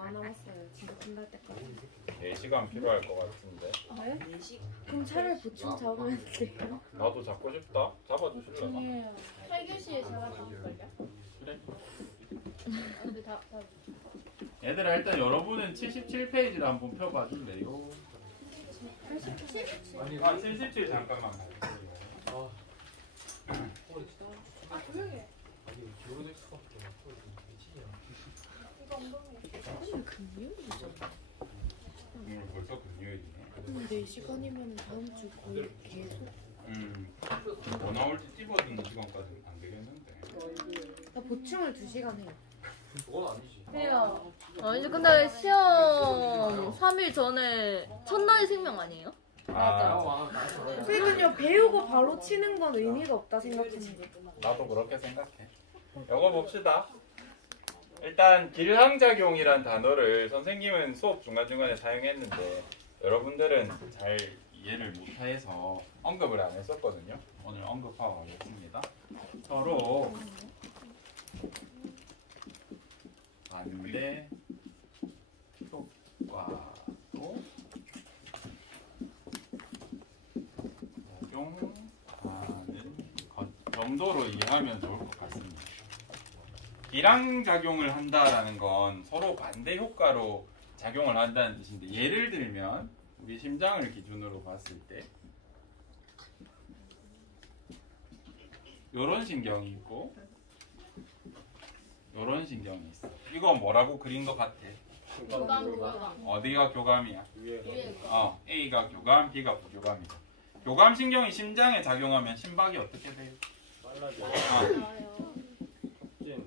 안 남았어요. 진짜 끝날 때까지. 4시간 필요할 것 같은데. 네? 그럼 차라리 보충 잡으면 돼요? 나도 잡고 싶다. 잡아주실래나? 아니에요. 8교시에 잡아줄걸요? 그래. 근데 다 얘들아 일단 여러분은 77페이지를 한번 펴봐줄래요? 77 잠깐만 봐주세요. 조용히 해. 오늘 금요일이죠? 오늘 벌써 금요일이네. 오늘 4시간이면 다음 주 거의 계속. 뭐 나올지 찝어주는 시간까지는 안 되겠는데. 나 보충을 2시간 해요. 그건 아니지. 해요. 아니지 근데 시험 3일 전에 첫날이 생명 아니에요? 아, 그러니까요. 배우고 바로 치는 건 의미가 없다 생각했는데. 나도 그렇게 생각해. 이거 봅시다. 일단 길항작용이란 단어를 선생님은 수업 중간중간에 사용했는데 여러분들은 잘 이해를 못해서 언급을 안 했었거든요. 오늘 언급하고 하겠습니다. 서로 반대 효과로 적용하는 것 정도로 이해하면 좋을 것 같습니다. 기량작용을 한다라는 건 서로 반대 효과로 작용을 한다는 뜻인데, 예를 들면 우리 심장을 기준으로 봤을 때 요런 신경이 있고 요런 신경이 있어. 이거 뭐라고 그린 것 같아? 교감. 어디가 교감이야? 위에가. A가 교감, B가 부교감이다. 교감 신경이 심장에 작용하면 심박이 어떻게 돼요? 빨라져. 좋아요. 찐.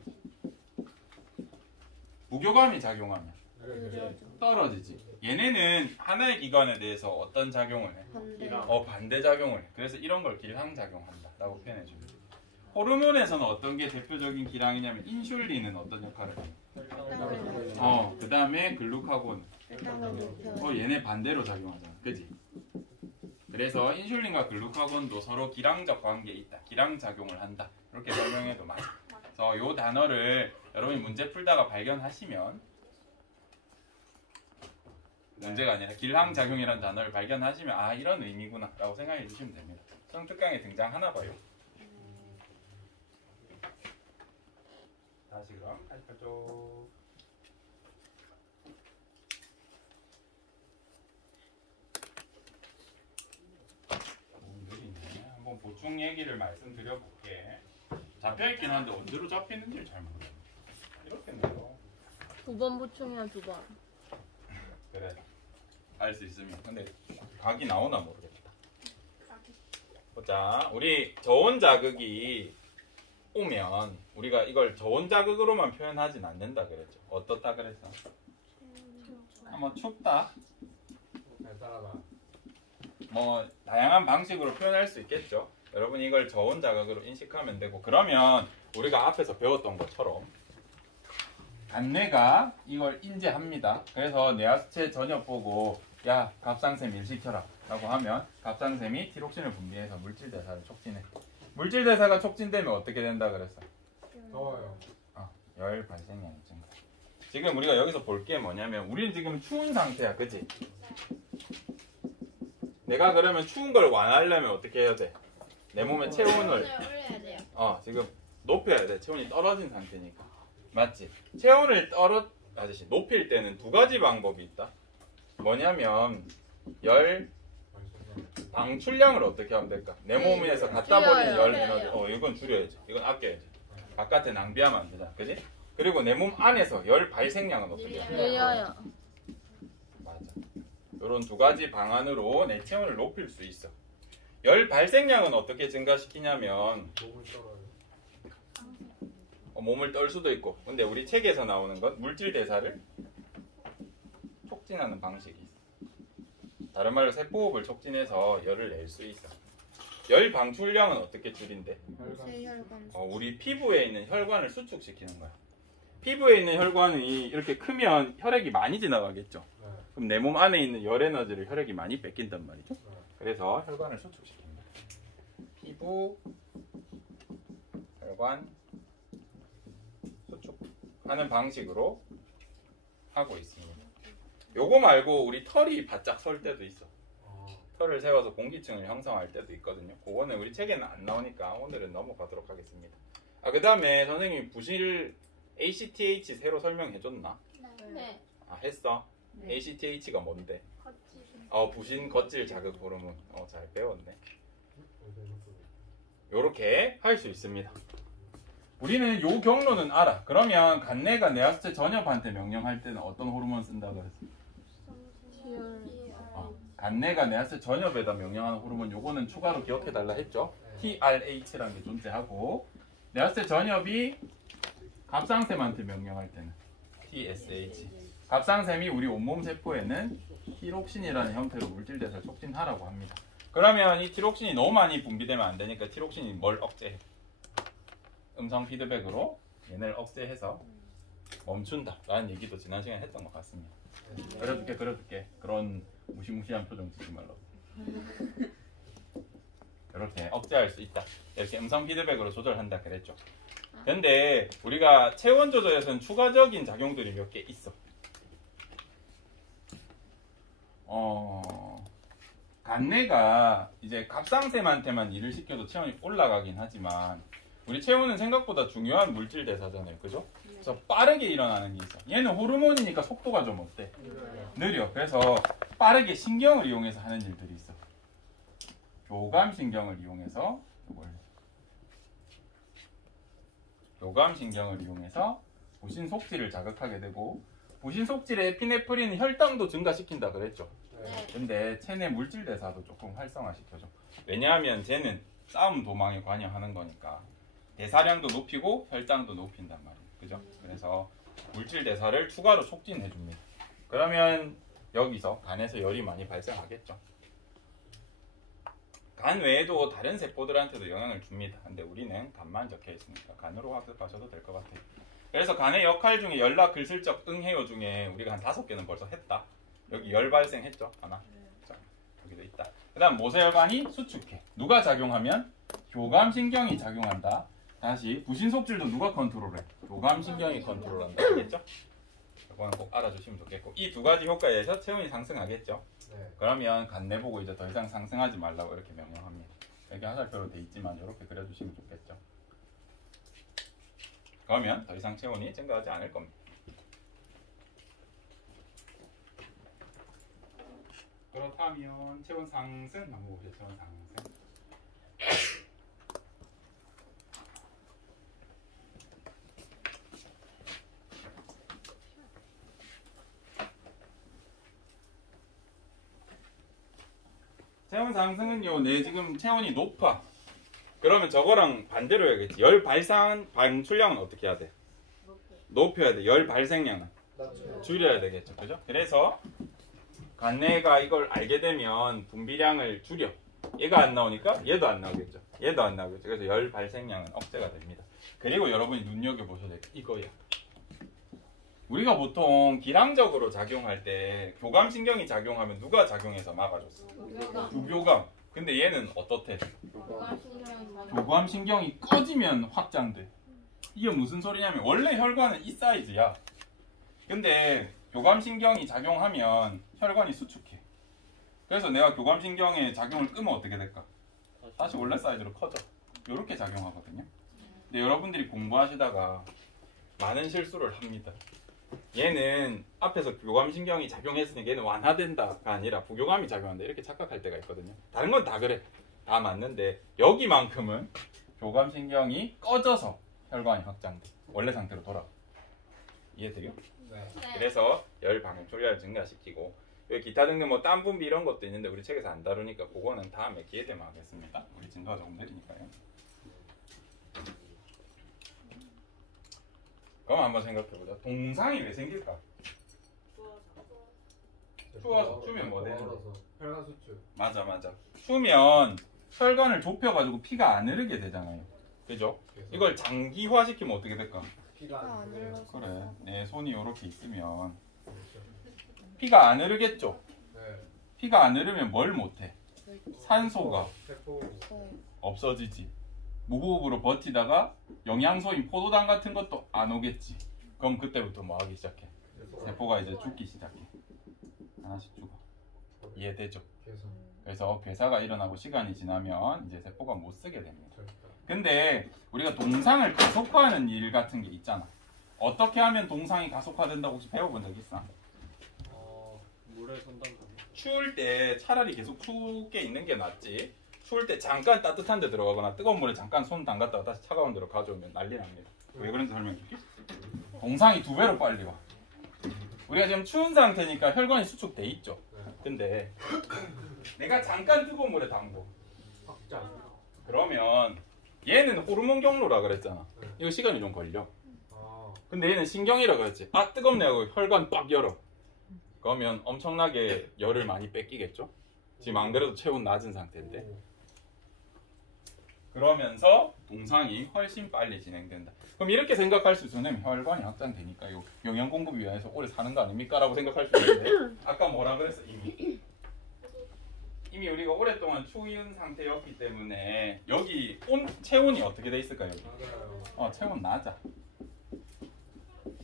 부교감이 작용하면 그래. 떨어지지. 얘네는 하나의 기관에 대해서 어떤 작용을 해? 반대. 반대 작용을 해. 그래서 이런 걸 길항작용한다 라고 표현해 줍니다. 호르몬에서는 어떤 게 대표적인 기량이냐면 인슐린은 어떤 역할을 해요? 그 다음에 글루카곤. 얘네 반대로 작용하잖아. 그지? 그래서 인슐린과 글루카곤도 서로 기량적 관계에 있다. 기량작용을 한다. 이렇게 설명해도 맞아. 그래서 이 단어를 여러분이 문제 풀다가 발견하시면, 문제가 아니라 길항작용이라는 단어를 발견하시면 아 이런 의미구나 라고 생각해 주시면 됩니다. 수능 특강에 등장하나 봐요. 다시 그럼 다시 펴줘. 느리네. 한번 보충 얘기를 말씀드려 볼게. 잡혀있긴 한데 언제로 잡히는지 잘 모르겠네. 이렇게 내요. 2번 보충이야 2번. 그래, 알 수 있으면. 근데 각이 나오나 모르겠다. 보자, 우리 저온 자극이 오면 우리가 이걸 저온 자극으로만 표현하진 않는다 그랬죠. 어떻다 그랬어? 뭐 춥다, 달달하다. 뭐 다양한 방식으로 표현할 수 있겠죠. 여러분 이걸 저온 자극으로 인식하면 되고, 그러면 우리가 앞에서 배웠던 것처럼 안내가 이걸 인지합니다. 그래서 뇌하수체 전엽 보고 야 갑상샘 일시켜라 라고 하면 갑상샘이 티록신을 분비해서 물질대사를 촉진해. 물질대사가 촉진되면 어떻게 된다 그랬어? 더워요. 열 발생량이 증가. 지금 우리가 여기서 볼 게 뭐냐면 우리는 지금 추운 상태야. 그치? 내가 그러면 추운 걸 완화하려면 어떻게 해야 돼? 내 몸의 체온을 올려야 돼요. 지금 높여야 돼. 체온이 떨어진 상태니까. 맞지? 체온을 높일 때는 2가지 방법이 있다. 뭐냐면 열 방출량을 어떻게 하면 될까? 내 몸에서 갖다 버리는 열 에너지. 이건 줄여야지. 이건 아껴야지. 바깥에 낭비하면 안 되잖아. 그지? 그리고 내 몸 안에서 열 발생량은 어떻게 해야 돼? 늘려요. 맞아. 이런 2가지 방안으로 내 체온을 높일 수 있어. 열 발생량은 어떻게 증가시키냐면 몸을 떨어요. 몸을 떨 수도 있고, 근데 우리 책에서 나오는 건 물질 대사를 촉진하는 방식이 있어. 다른 말로 세포호흡을 촉진해서 열을 낼 수 있어. 열 방출량은 어떻게 줄인대? 세혈관. 우리 피부에 있는 혈관을 수축시키는 거야. 피부에 있는 혈관이 이렇게 크면 혈액이 많이 지나가겠죠. 네. 그럼 내 몸 안에 있는 열 에너지를 혈액이 많이 뺏긴단 말이죠. 그래서 혈관을 수축시킵니다. 피부 혈관 수축하는 방식으로 하고 있습니다. 요거 말고 우리 털이 바짝 설 때도 있어. 털을 세워서 공기층을 형성할 때도 있거든요. 그거는 우리 책에는 안 나오니까 오늘은 넘어가도록 하겠습니다. 그 다음에 선생님이 부실 ACTH 새로 설명해줬나? 네. 했어? 네. ACTH가 뭔데? 부신 겉질 자극 호르몬. 잘 배웠네. 요렇게 할 수 있습니다. 우리는 요 경로는 알아. 그러면 간내가 네아스테 전엽한테 명령할 때는 어떤 호르몬 쓴다 그랬어? 간내가 네아스테 전엽에다 명령하는 호르몬 요거는 추가로 기억해달라 했죠? TRH라는 게 존재하고 네아스테 전엽이 갑상샘한테 명령할 때는 TSH. 갑상샘이 우리 온몸 세포에는 티록신이라는 형태로 물질 대사를 촉진하라고 합니다. 그러면 이 티록신이 너무 많이 분비되면 안 되니까 티록신이 뭘 억제해? 음성 피드백으로 얘네를 억제해서 멈춘다 라는 얘기도 지난 시간에 했던 것 같습니다. 그려줄게. 그런 무시무시한 표정 짓지 말라고. 이렇게 억제할 수 있다. 이렇게 음성 피드백으로 조절한다 그랬죠. 근데 우리가 체온 조절에서는 추가적인 작용들이 몇 개 있어. 간내가 이제 갑상샘한테만 일을 시켜도 체온이 올라가긴 하지만 우리 체온은 생각보다 중요한 물질 대사잖아요. 그죠? 그래서 빠르게 일어나는 게 있어. 얘는 호르몬이니까 속도가 좀 어때? 느려. 그래서 빠르게 신경을 이용해서 하는 일들이 있어. 교감신경을 이용해서 교감신경을 이용해서 부신속질을 자극하게 되고 부신속질의 에피네프린은 혈당도 증가시킨다 그랬죠. 네. 근데 체내 물질 대사도 조금 활성화시켜줘. 왜냐하면 쟤는 싸움 도망에 관여하는 거니까 대사량도 높이고 혈당도 높인단 말이에요. 그죠? 그래서 물질 대사를 추가로 촉진해 줍니다. 그러면 여기서 간에서 열이 많이 발생하겠죠. 간 외에도 다른 세포들한테도 영향을 줍니다. 근데 우리는 간만 적혀 있으니까 간으로 학습하셔도 될 것 같아요. 그래서 간의 역할 중에 연락 글슬적 응해요 중에 우리가 한 5개는 벌써 했다. 여기 열 발생했죠? 하나. 자, 여기도 있다. 그 다음 모세혈관이 수축해. 누가 작용하면? 교감신경이 작용한다. 다시 부신속질도 누가 컨트롤해? 교감신경이 컨트롤한다. 알겠죠? 이거는 꼭 알아주시면 좋겠고 이 두 가지 효과에 의해서 체온이 상승하겠죠? 네. 그러면 간내 보고 이제 더 이상 상승하지 말라고 이렇게 명령합니다. 여기 화살표로 돼 있지만 이렇게 그려주시면 좋겠죠? 그러면 더 이상 체온이 증가하지 않을 겁니다. 그렇다면 체온 상승 한번 보세요. 체온 상승. 체온 상승은요, 내 지금 체온이 높아. 그러면 저거랑 반대로 해야겠지. 열 방출량은 어떻게 해야 돼? 높여야 돼. 열 발생량은 줄여야 되겠죠. 그죠? 그래서 간내가 이걸 알게 되면 분비량을 줄여. 얘가 안 나오니까 얘도 안 나오겠죠. 얘도 안 나오겠죠. 그래서 열 발생량은 억제가 됩니다. 그리고 여러분이 눈여겨보셔야 될 게 이거야. 우리가 보통 기량적으로 작용할 때 교감신경이 작용하면 누가 작용해서 막아줬어? 부교감. 근데 얘는 어떻대? 교감신경이 꺼지면 확장돼. 이게 무슨 소리냐면 원래 혈관은 이 사이즈야. 근데 교감신경이 작용하면 혈관이 수축해. 그래서 내가 교감신경의 작용을 끄면 어떻게 될까? 다시 원래 사이즈로 커져. 이렇게 작용하거든요. 근데 여러분들이 공부하시다가 많은 실수를 합니다. 얘는 앞에서 교감신경이 작용했으니까 얘는 완화된다가 아니라 부교감이 작용한다 이렇게 착각할 때가 있거든요. 다른 건 다 그래. 다 맞는데 여기만큼은 교감신경이 꺼져서 혈관이 확장돼. 원래 상태로 돌아가. 이해돼요? 네. 그래서 열 방출량을 증가시키고 여기 기타 등등 뭐 땀 분비 이런 것도 있는데 우리 책에서 안 다루니까 그거는 다음에 기회 되면 하겠습니다. 우리 진도가 조금 느리니까요. 그럼 한번 생각해보자. 동상이 왜 생길까? 추워서 추면 뭐 되는 거야? 혈관 수축. 맞아. 추면 혈관을 좁혀가지고 피가 안 흐르게 되잖아요. 그죠? 이걸 장기화시키면 어떻게 될까? 피가 안 흘러요. 그래. 내 손이 이렇게 있으면 피가 안 흐르겠죠? 네. 피가 안 흐르면 뭘 못해? 산소가 세포. 없어지지. 무호흡으로 버티다가 영양소인 포도당 같은 것도 안 오겠지. 그럼 그때부터 뭐 하기 시작해? 세포가 이제 죽기 시작해. 하나씩 죽어. 이해되죠? 그래서 괴사가 일어나고 시간이 지나면 이제 세포가 못 쓰게 됩니다. 근데 우리가 동상을 가속화하는 일 같은 게 있잖아. 어떻게 하면 동상이 가속화된다고 혹시 배워본 적 있어? 물에 손담가. 추울 때 차라리 계속 춥게 있는 게 낫지. 추울 때 잠깐 따뜻한 데 들어가거나 뜨거운 물에 잠깐 손 담갔다가 다시 차가운 데로 가져오면 난리 납니다. 왜 그런지 설명해줄게. 동상이 2배로 빨리 와. 우리가 지금 추운 상태니까 혈관이 수축돼 있죠. 근데 내가 잠깐 뜨거운 물에 담고 확장. 그러면 얘는 호르몬 경로라 그랬잖아. 이거 시간이 좀 걸려. 근데 얘는 신경이라 그랬지. 아 뜨겁네 하고 혈관 빡 열어. 그러면 엄청나게 열을 많이 뺏기겠죠. 지금 안 그래도 체온 낮은 상태인데. 그러면서 동상이 훨씬 빨리 진행된다. 그럼 이렇게 생각할 수 있으면 혈관이 확장되니까 이거 영양 공급 위해서 오래 사는 거 아닙니까? 라고 생각할 수 있는데 아까 뭐라 그랬어 이미 우리가 오랫동안 추운 상태였기 때문에 여기 체온이 어떻게 돼 있을까요? 체온 낮아.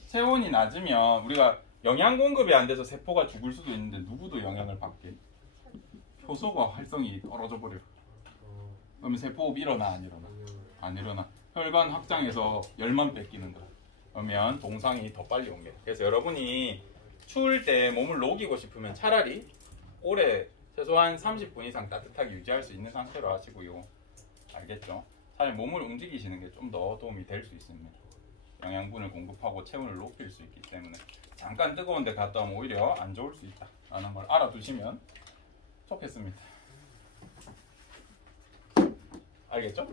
체온이 낮으면 우리가 영양 공급이 안 돼서 세포가 죽을 수도 있는데 누구도 영향을 받게. 효소가 활성이 떨어져 버려. 그러면 세포호흡 일어나 안 일어나? 안 일어나. 혈관 확장해서 열만 뺏기는 거야. 그러면 동상이 더 빨리 옵니다. 그래서 여러분이 추울 때 몸을 녹이고 싶으면 차라리 오래 최소한 30분 이상 따뜻하게 유지할 수 있는 상태로 하시고요. 알겠죠? 차라리 몸을 움직이시는 게 좀 더 도움이 될 수 있습니다. 영양분을 공급하고 체온을 높일 수 있기 때문에 잠깐 뜨거운 데 갔다 오면 오히려 안 좋을 수 있다 라는 걸 알아두시면 좋겠습니다. 알겠죠?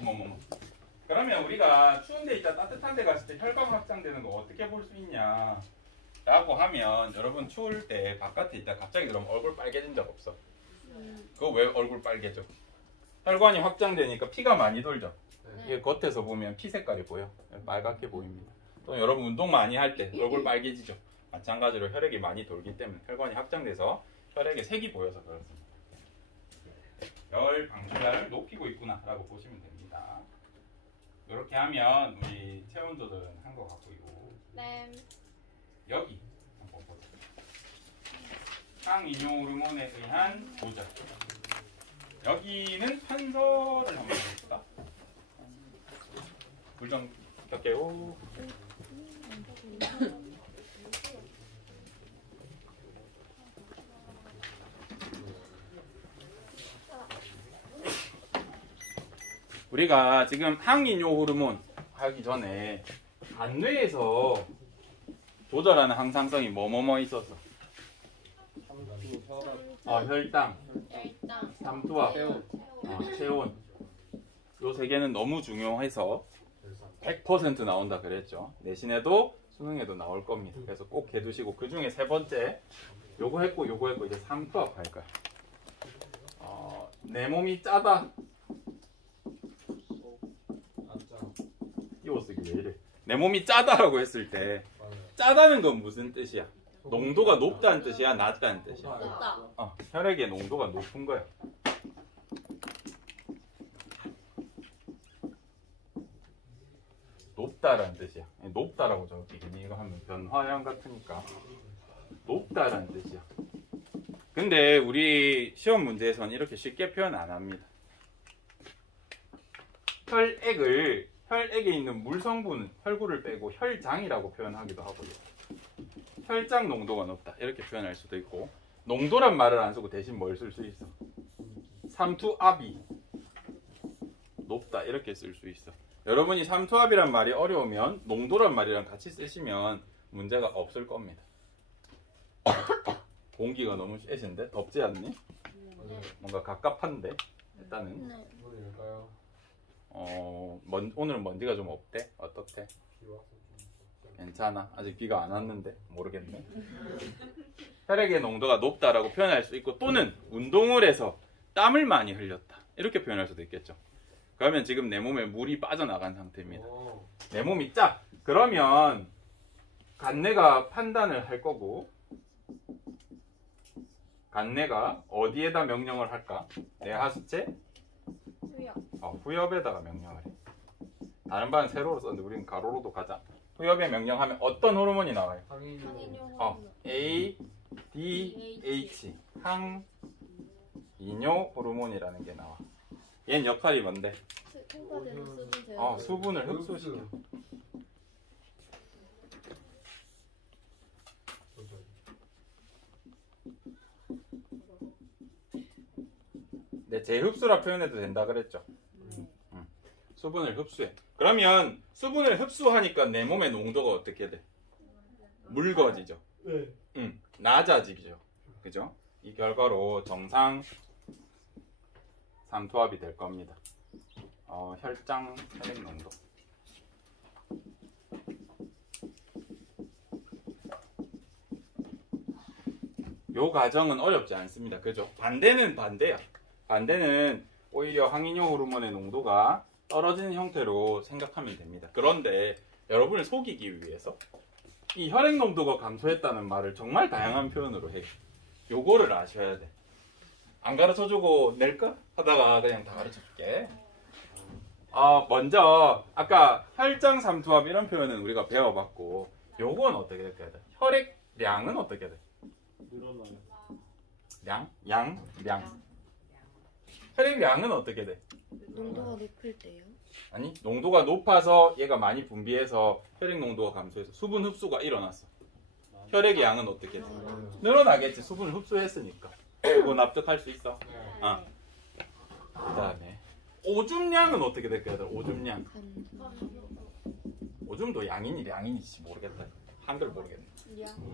어머머머. 그러면 우리가 추운 데 있다 따뜻한 데 갔을 때 혈관 확장되는 거 어떻게 볼 수 있냐 라고 하면 여러분 추울 때 바깥에 있다 갑자기 그러면 얼굴 빨개진 적 없어? 그거 왜 얼굴 빨개져? 혈관이 확장되니까 피가 많이 돌죠? 이게 겉에서 보면 피 색깔이 보여. 빨갛게 보입니다. 또 여러분 운동 많이 할 때 얼굴 빨개지죠? 마찬가지로 혈액이 많이 돌기 때문에 혈관이 확장돼서 혈액에 색이 보여서 그렇습니다. 열 방출량을 높이고 있구나 라고 보시면 됩니다. 이렇게 하면 우리 체온 조절은 한 것 같고요. 네. 여기 한번 보자. 항이뇨 호르몬에 의한 조절. 여기는 판서를 한번 해볼까? 불 좀 켤게요. 우리가 지금 항이뇨 호르몬 하기 전에 안뇌에서 조절하는 항상성이 뭐뭐뭐 있었어? 혈당, 삼투압, 체온. 요 세 개는 너무 중요해서 100% 나온다 그랬죠. 내신에도 수능에도 나올 겁니다. 그래서 꼭 해두시고 그 중에 세 번째 요거 했고 이제 삼투압 할 거야. 내 몸이 짜다. 띄워쓰기 왜 이래? 내 몸이 짜다라고 했을 때 짜다는 건 무슨 뜻이야? 농도가 높다는 뜻이야? 낮다는 뜻이야? 높다. 혈액의 농도가 높은 거야. 높다라는 뜻이야. 높다라고 적히긴 이거 하면 변화량 같으니까 높다라는 뜻이야. 근데 우리 시험 문제에서는 이렇게 쉽게 표현 안 합니다. 혈액에 있는 물 성분, 혈구를 빼고 혈장이라고 표현하기도 하고요. 혈장 농도가 높다 이렇게 표현할 수도 있고, 농도란 말을 안 쓰고 대신 뭘 쓸 수 있어? 삼투압이 높다 이렇게 쓸 수 있어. 여러분이 삼투압이란 말이 어려우면 농도란 말이랑 같이 쓰시면 문제가 없을 겁니다. 공기가 너무 쎄신데? 덥지 않니? 뭔가 갑갑한데? 일단은 오늘은 먼지가 좀 없대? 어떻대? 괜찮아. 아직 비가 안 왔는데 모르겠네. 혈액의 농도가 높다라고 표현할 수 있고, 또는 운동을 해서 땀을 많이 흘렸다 이렇게 표현할 수도 있겠죠. 그러면 지금 내 몸에 물이 빠져나간 상태입니다. 내 몸이 짜. 그러면 간내가 판단을 할 거고, 간내가 어디에다 명령을 할까? 내 하수체? 후엽에다가 명령을 해. 다른 반은 세로로 썼는데 우리는 가로로도 가자. 후엽의 명령하면 어떤 호르몬이 나와요? 항인용. 항인용 A, D, H 항이뇨 호르몬이라는 게 나와. 얘는 역할이 뭔데? 통과돼서 수분 제어. 수분을 흡수시켜. 네, 재흡수라 표현해도 된다 그랬죠. 수분을 흡수해. 그러면 수분을 흡수하니까 내 몸의 농도가 어떻게 돼? 묽어지죠. 네. 낮아지죠. 그죠? 이 결과로 정상 삼투압이 될 겁니다. 혈장 혈액 농도. 요 과정은 어렵지 않습니다. 그죠? 반대는 반대야. 반대는 오히려 항인효 호르몬의 농도가 떨어지는 형태로 생각하면 됩니다. 그런데 여러분을 속이기 위해서 이 혈액 농도가 감소했다는 말을 정말 다양한 표현으로 해요. 요거를 아셔야 돼. 안 가르쳐주고 낼까? 하다가 그냥 다 가르쳐줄게. 먼저 아까 혈장 삼투압 이런 표현은 우리가 배워봤고, 요건 어떻게 될까요? 혈액량은 어떻게 돼? 늘어나요. 량. 혈액량은 어떻게 돼? 농도가 높을 때요. 아니, 농도가 높아서 얘가 많이 분비해서 혈액 농도가 감소해서 수분 흡수가 일어났어. 혈액의 양은 어떻게 돼? 늘어나겠지. 수분을 흡수했으니까. 그거 납득할 수 있어? 그 다음에 오줌량은 어떻게 될까요? 오줌량. 오줌도 양인이지 모르겠다. 한글 모르겠네.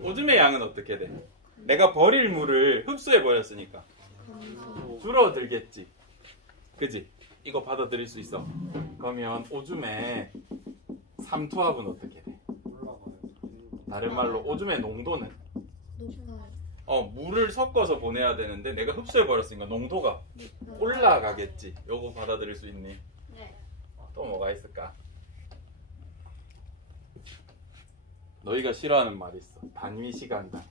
오줌의 양은 어떻게 돼? 내가 버릴 물을 흡수해 버렸으니까 줄어들겠지. 그지? 이거 받아들일 수 있어? 그러면 오줌의 삼투압은 어떻게 돼? 올라가요. 다른 말로 오줌의 농도는? 높아요. 물을 섞어서 보내야 되는데 내가 흡수해 버렸으니까 농도가 올라가겠지. 요거 받아들일 수 있니? 네. 또 뭐가 있을까? 너희가 싫어하는 말이 있어. 단위 시간당.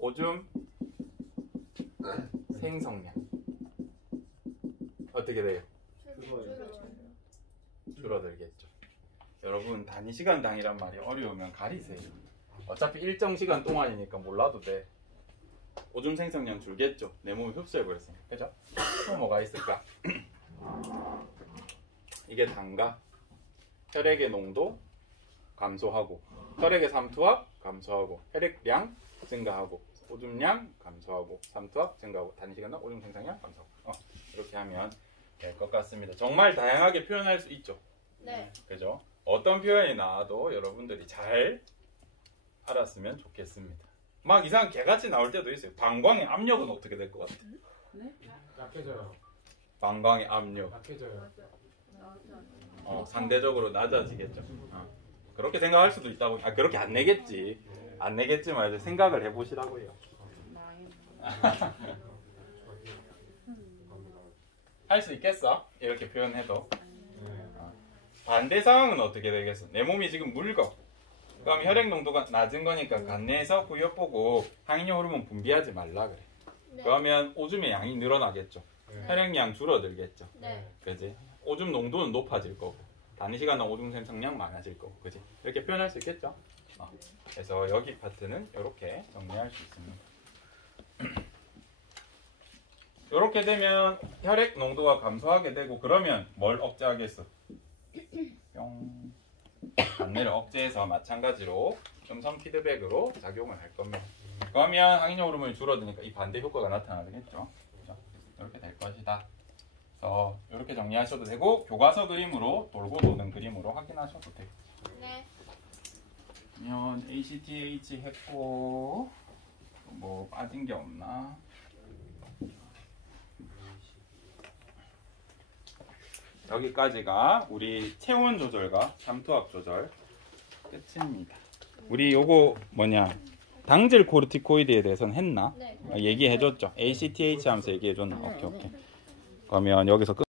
오줌 생성량 어떻게 돼요? 줄어들겠죠. 여러분 단위 시간당이란 말이 어려우면 가리세요. 어차피 일정 시간 동안이니까 몰라도 돼. 오줌 생성량 줄겠죠. 내 몸이 흡수해 버렸으니까. 그죠? 또 뭐가 있을까? 이게 단가. 혈액의 농도 감소하고, 혈액의 삼투압 감소하고, 혈액량 증가하고, 오줌량 감소하고, 삼투압 증가하고, 단시간당 오줌 생성량 감소하고. 이렇게 하면 될 것 같습니다. 정말 다양하게 표현할 수 있죠. 네. 그죠? 어떤 표현이 나와도 여러분들이 잘 알았으면 좋겠습니다. 막 이상한 개같이 나올 때도 있어요. 방광의 압력은 어떻게 될 것 같아? 약해져요. 방광의 압력. 약해져요. 상대적으로 낮아지겠죠. 그렇게 생각할 수도 있다고. 그렇게 안 내겠지. 안 내겠지만 이제 생각을 해보시라고요. 할 수 있겠어? 이렇게 표현해도. 반대 상황은 어떻게 되겠어? 내 몸이 지금 묽어. 그럼 혈액 농도가 낮은 거니까 간내에서 후엽 보고 항인효 호르몬 분비하지 말라 그래. 네. 그러면 오줌의 양이 늘어나겠죠. 혈액량 줄어들겠죠. 네. 그지? 오줌 농도는 높아질 거고 단위 시간당 오줌 생성량 많아질 거고, 그지? 이렇게 표현할 수 있겠죠? 그래서 여기 파트는 이렇게 정리할 수 있습니다. 이렇게 되면 혈액 농도가 감소하게 되고, 그러면 뭘 억제하겠어? 뿅. 간내를 억제해서 마찬가지로 음성 피드백으로 작용을 할 겁니다. 그러면 항인효 호르몬이 줄어드니까 이 반대 효과가 나타나겠죠. 그렇죠? 이렇게 될 것이다. 그래서 이렇게 정리하셔도 되고, 교과서 그림으로 돌고 도는 그림으로 확인하셔도 돼요. 네. 그러면 ACTH 했고, 뭐 빠진 게 없나? 여기까지가 우리 체온 조절과 삼투압 조절 끝입니다. 우리 요거 당질 코르티코이드에 대해서는 했나? 네. 얘기해줬죠. ACTH 하면서 얘기해줬나? 오케이. 그러면 여기서 끝.